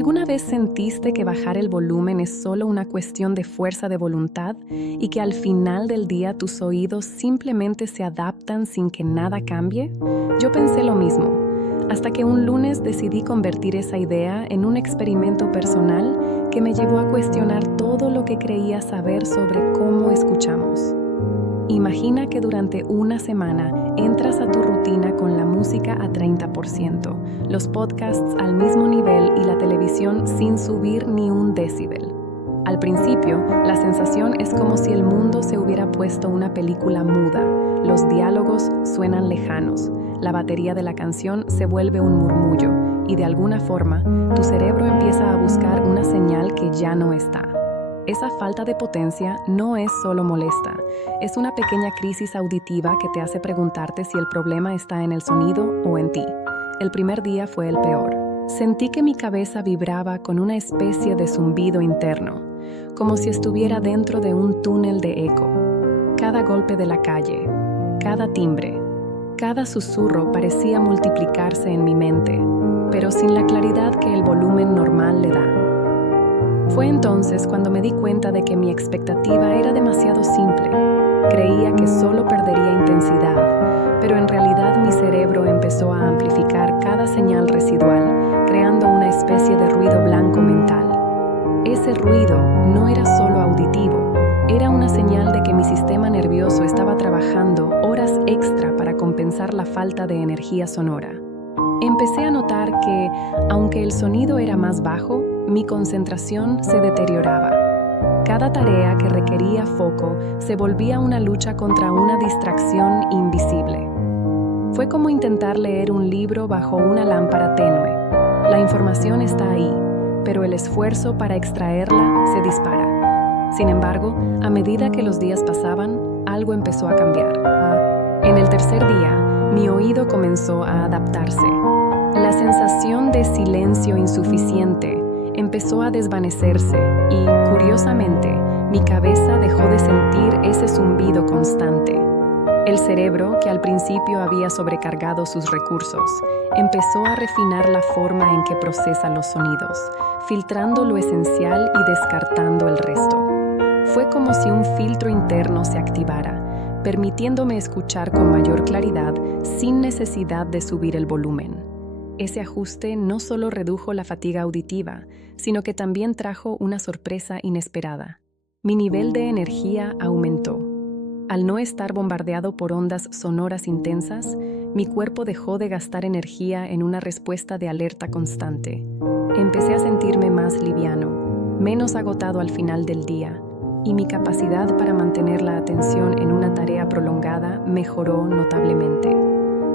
¿Alguna vez sentiste que bajar el volumen es solo una cuestión de fuerza de voluntad y que al final del día tus oídos simplemente se adaptan sin que nada cambie? Yo pensé lo mismo, hasta que un lunes decidí convertir esa idea en un experimento personal que me llevó a cuestionar todo lo que creía saber sobre cómo escuchamos. Imagina que durante una semana entras a tu rutina con la música a 30%, los podcasts al mismo nivel y la televisión sin subir ni un decibel. Al principio, la sensación es como si el mundo se hubiera puesto una película muda. Los diálogos suenan lejanos, la batería de la canción se vuelve un murmullo y de alguna forma, tu cerebro empieza a buscar una señal que ya no está. Esa falta de potencia no es solo molesta, es una pequeña crisis auditiva que te hace preguntarte si el problema está en el sonido o en ti. El primer día fue el peor. Sentí que mi cabeza vibraba con una especie de zumbido interno, como si estuviera dentro de un túnel de eco. Cada golpe de la calle, cada timbre, cada susurro parecía multiplicarse en mi mente, pero sin la claridad que el volumen normal le da. Fue entonces cuando me di cuenta de que mi expectativa era demasiado simple. Creía que solo perdería intensidad, pero en realidad mi cerebro empezó a amplificar cada señal residual, creando una especie de ruido blanco mental. Ese ruido no era solo auditivo, era una señal de que mi sistema nervioso estaba trabajando horas extra para compensar la falta de energía sonora. Empecé a notar que, aunque el sonido era más bajo, mi concentración se deterioraba. Cada tarea que requería foco se volvía una lucha contra una distracción invisible. Fue como intentar leer un libro bajo una lámpara tenue. La información está ahí, pero el esfuerzo para extraerla se dispara. Sin embargo, a medida que los días pasaban, algo empezó a cambiar. En el tercer día, mi oído comenzó a adaptarse. La sensación de silencio insuficiente empezó a desvanecerse y, curiosamente, mi cabeza dejó de sentir ese zumbido constante. El cerebro, que al principio había sobrecargado sus recursos, empezó a refinar la forma en que procesa los sonidos, filtrando lo esencial y descartando el resto. Fue como si un filtro interno se activara, permitiéndome escuchar con mayor claridad sin necesidad de subir el volumen. Ese ajuste no solo redujo la fatiga auditiva, sino que también trajo una sorpresa inesperada. Mi nivel de energía aumentó. Al no estar bombardeado por ondas sonoras intensas, mi cuerpo dejó de gastar energía en una respuesta de alerta constante. Empecé a sentirme más liviano, menos agotado al final del día, y mi capacidad para mantener la atención en una tarea prolongada mejoró notablemente.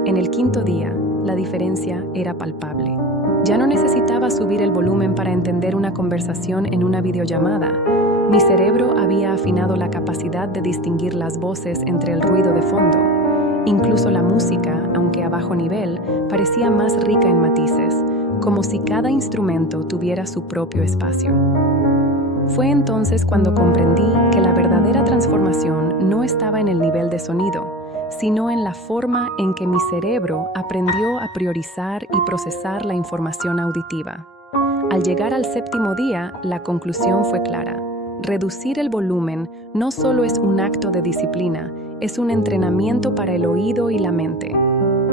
En el quinto día, la diferencia era palpable. Ya no necesitaba subir el volumen para entender una conversación en una videollamada. Mi cerebro había afinado la capacidad de distinguir las voces entre el ruido de fondo. Incluso la música, aunque a bajo nivel, parecía más rica en matices, como si cada instrumento tuviera su propio espacio. Fue entonces cuando comprendí que la verdadera transformación no estaba en el nivel de sonido, sino en la forma en que mi cerebro aprendió a priorizar y procesar la información auditiva. Al llegar al séptimo día, la conclusión fue clara. Reducir el volumen no solo es un acto de disciplina, es un entrenamiento para el oído y la mente.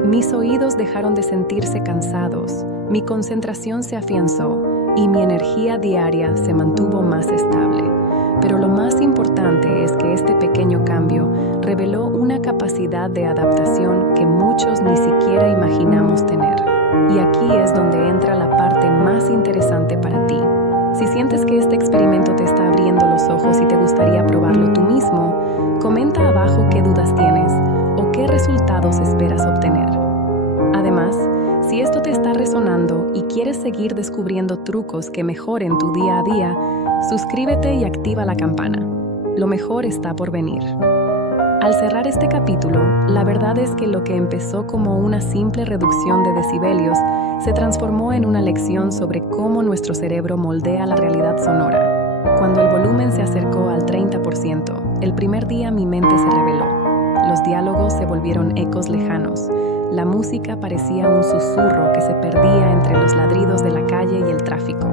Mis oídos dejaron de sentirse cansados, mi concentración se afianzó y mi energía diaria se mantuvo más estable. Pero lo más importante es que este pequeño cambio reveló una capacidad de adaptación que muchos ni siquiera imaginamos tener. Y aquí es donde entra la parte más interesante para ti. Si sientes que este experimento te está abriendo los ojos y te gustaría probarlo tú mismo, comenta abajo qué dudas tienes o qué resultados esperas obtener. Además, si esto te está resonando y quieres seguir descubriendo trucos que mejoren tu día a día, suscríbete y activa la campana. Lo mejor está por venir. Al cerrar este capítulo, la verdad es que lo que empezó como una simple reducción de decibelios se transformó en una lección sobre cómo nuestro cerebro moldea la realidad sonora. Cuando el volumen se acercó al 30%, el primer día mi mente se reveló. Los diálogos se volvieron ecos lejanos. La música parecía un susurro que se perdía entre los ladridos de la calle y el tráfico.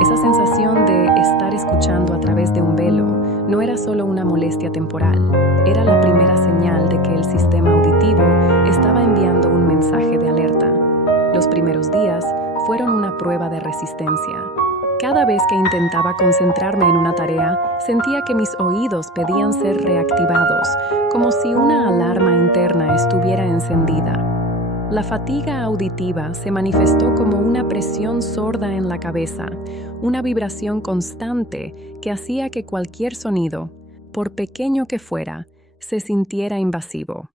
Esa sensación de estar escuchando a través de un velo no era solo una molestia temporal, era la primera señal de que el sistema auditivo estaba enviando un mensaje de alerta. Los primeros días fueron una prueba de resistencia. Cada vez que intentaba concentrarme en una tarea, sentía que mis oídos pedían ser reactivados, como si una alarma interna estuviera encendida. La fatiga auditiva se manifestó como una presión sorda en la cabeza, una vibración constante que hacía que cualquier sonido, por pequeño que fuera, se sintiera invasivo.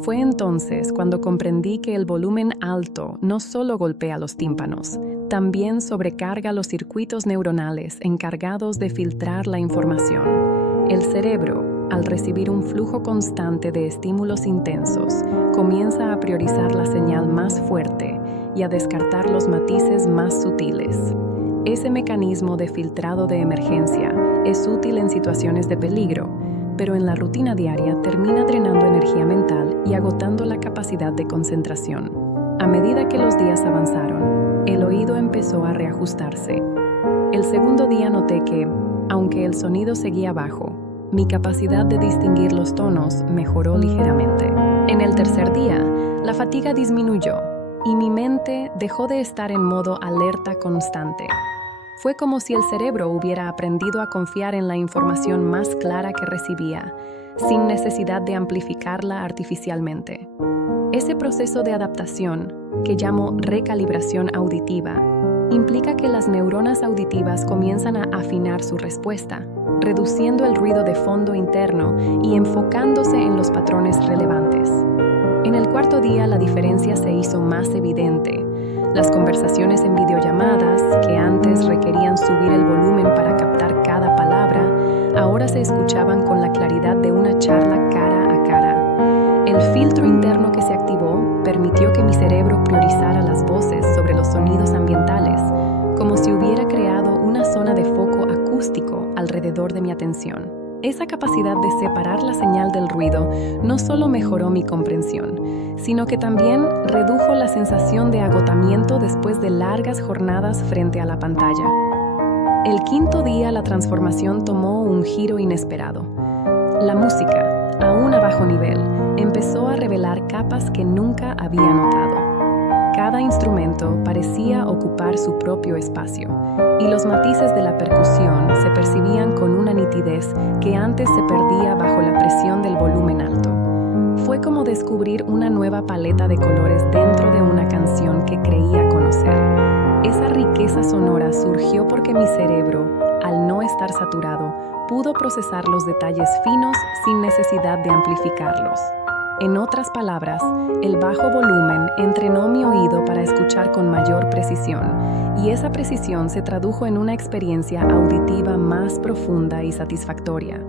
Fue entonces cuando comprendí que el volumen alto no solo golpea los tímpanos, también sobrecarga los circuitos neuronales encargados de filtrar la información. El cerebro, al recibir un flujo constante de estímulos intensos, comienza a priorizar la señal más fuerte y a descartar los matices más sutiles. Ese mecanismo de filtrado de emergencia es útil en situaciones de peligro, pero en la rutina diaria termina drenando energía mental y agotando la capacidad de concentración. A medida que los días avanzaron, el oído empezó a reajustarse. El segundo día noté que, aunque el sonido seguía bajo, mi capacidad de distinguir los tonos mejoró ligeramente. En el tercer día, la fatiga disminuyó y mi mente dejó de estar en modo alerta constante. Fue como si el cerebro hubiera aprendido a confiar en la información más clara que recibía, sin necesidad de amplificarla artificialmente. Ese proceso de adaptación, que llamo recalibración auditiva, implica que las neuronas auditivas comienzan a afinar su respuesta, reduciendo el ruido de fondo interno y enfocándose en los patrones relevantes. En el cuarto día la diferencia se hizo más evidente. Las conversaciones en videollamadas, que antes requerían subir el volumen para captar cada palabra, ahora se escuchaban con la claridad de una charla cara a cara. El filtro interno que se activó permitió que mi cerebro priorizara las voces sobre los sonidos ambientales, como si hubiera creado una zona de foco acústico alrededor de mi atención. Esa capacidad de separar la señal del ruido no solo mejoró mi comprensión, sino que también redujo la sensación de agotamiento después de largas jornadas frente a la pantalla. El quinto día la transformación tomó un giro inesperado. La música, aún a bajo nivel, empezó a revelar capas que nunca había notado. Cada instrumento parecía ocupar su propio espacio, y los matices de la percusión se percibían con una nitidez que antes se perdía bajo la presión del volumen alto. Fue como descubrir una nueva paleta de colores dentro de una canción que creía conocer. Esa riqueza sonora surgió porque mi cerebro, al no estar saturado, pudo procesar los detalles finos sin necesidad de amplificarlos. En otras palabras, el bajo volumen entrenó mi oído para escuchar con mayor precisión, y esa precisión se tradujo en una experiencia auditiva más profunda y satisfactoria.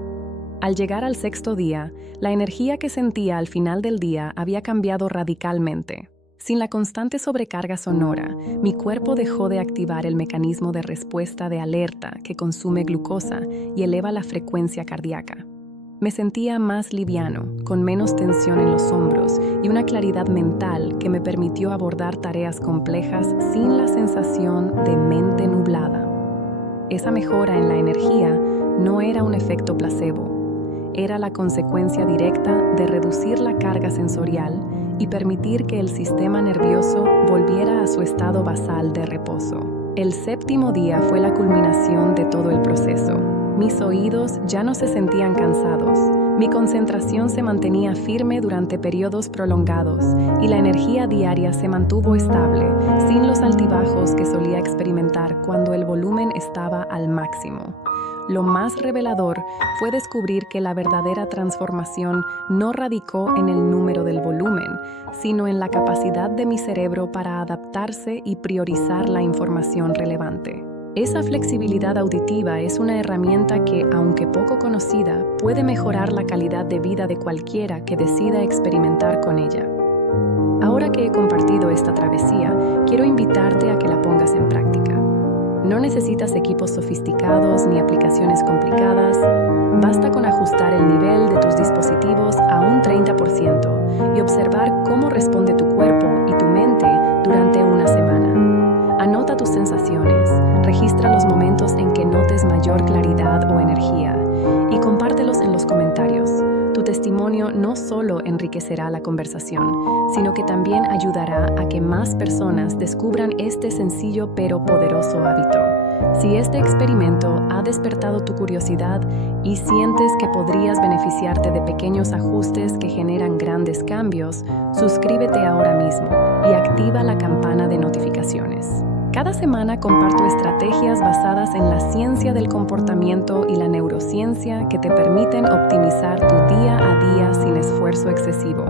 Al llegar al sexto día, la energía que sentía al final del día había cambiado radicalmente. Sin la constante sobrecarga sonora, mi cuerpo dejó de activar el mecanismo de respuesta de alerta que consume glucosa y eleva la frecuencia cardíaca. Me sentía más liviano, con menos tensión en los hombros y una claridad mental que me permitió abordar tareas complejas sin la sensación de mente nublada. Esa mejora en la energía no era un efecto placebo, era la consecuencia directa de reducir la carga sensorial y permitir que el sistema nervioso volviera a su estado basal de reposo. El séptimo día fue la culminación de todo el proceso. Mis oídos ya no se sentían cansados, mi concentración se mantenía firme durante periodos prolongados y la energía diaria se mantuvo estable, sin los altibajos que solía experimentar cuando el volumen estaba al máximo. Lo más revelador fue descubrir que la verdadera transformación no radicó en el número del volumen, sino en la capacidad de mi cerebro para adaptarse y priorizar la información relevante. Esa flexibilidad auditiva es una herramienta que, aunque poco conocida, puede mejorar la calidad de vida de cualquiera que decida experimentar con ella. Ahora que he compartido esta travesía, quiero invitarte a que la pongas en práctica. No necesitas equipos sofisticados ni aplicaciones complicadas. Basta con ajustar el nivel de tus dispositivos a un 30% y observar cómo responde tu cuerpo y tu mente durante una semana. Anota tus sensaciones, registra los momentos en que notes mayor claridad o energía y compártelos en los comentarios. Tu testimonio no solo enriquecerá la conversación, sino que también ayudará a que más personas descubran este sencillo pero poderoso hábito. Si este experimento ha despertado tu curiosidad y sientes que podrías beneficiarte de pequeños ajustes que generan grandes cambios, suscríbete ahora mismo y activa la campana de notificaciones. Cada semana comparto estrategias basadas en la ciencia del comportamiento y la neurociencia que te permiten optimizar tu día a día sin esfuerzo excesivo.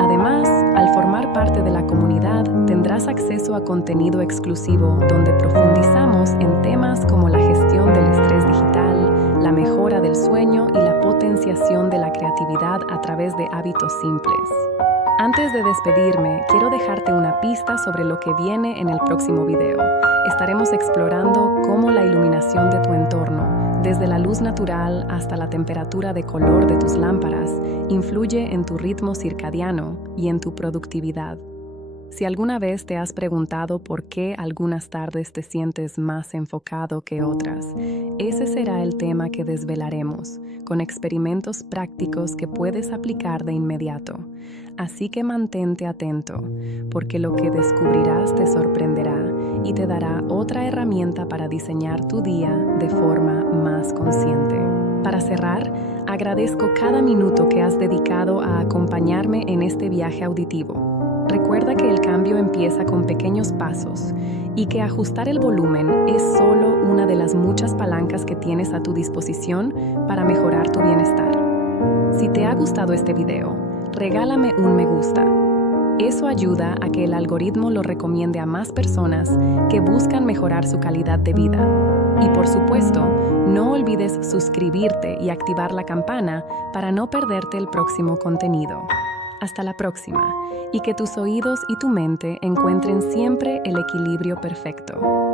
Además, al formar parte de la comunidad, tendrás acceso a contenido exclusivo donde profundizamos en temas como la gestión del estrés digital, la mejora del sueño y la potenciación de la creatividad a través de hábitos simples. Antes de despedirme, quiero dejarte una pista sobre lo que viene en el próximo video. Estaremos explorando cómo la iluminación de tu entorno, desde la luz natural hasta la temperatura de color de tus lámparas, influye en tu ritmo circadiano y en tu productividad. Si alguna vez te has preguntado por qué algunas tardes te sientes más enfocado que otras, ese será el tema que desvelaremos, con experimentos prácticos que puedes aplicar de inmediato. Así que mantente atento, porque lo que descubrirás te sorprenderá y te dará otra herramienta para diseñar tu día de forma más consciente. Para cerrar, agradezco cada minuto que has dedicado a acompañarme en este viaje auditivo. Recuerda que el cambio empieza con pequeños pasos y que ajustar el volumen es solo una de las muchas palancas que tienes a tu disposición para mejorar tu bienestar. Si te ha gustado este video, regálame un me gusta. Eso ayuda a que el algoritmo lo recomiende a más personas que buscan mejorar su calidad de vida. Y por supuesto, no olvides suscribirte y activar la campana para no perderte el próximo contenido. Hasta la próxima, y que tus oídos y tu mente encuentren siempre el equilibrio perfecto.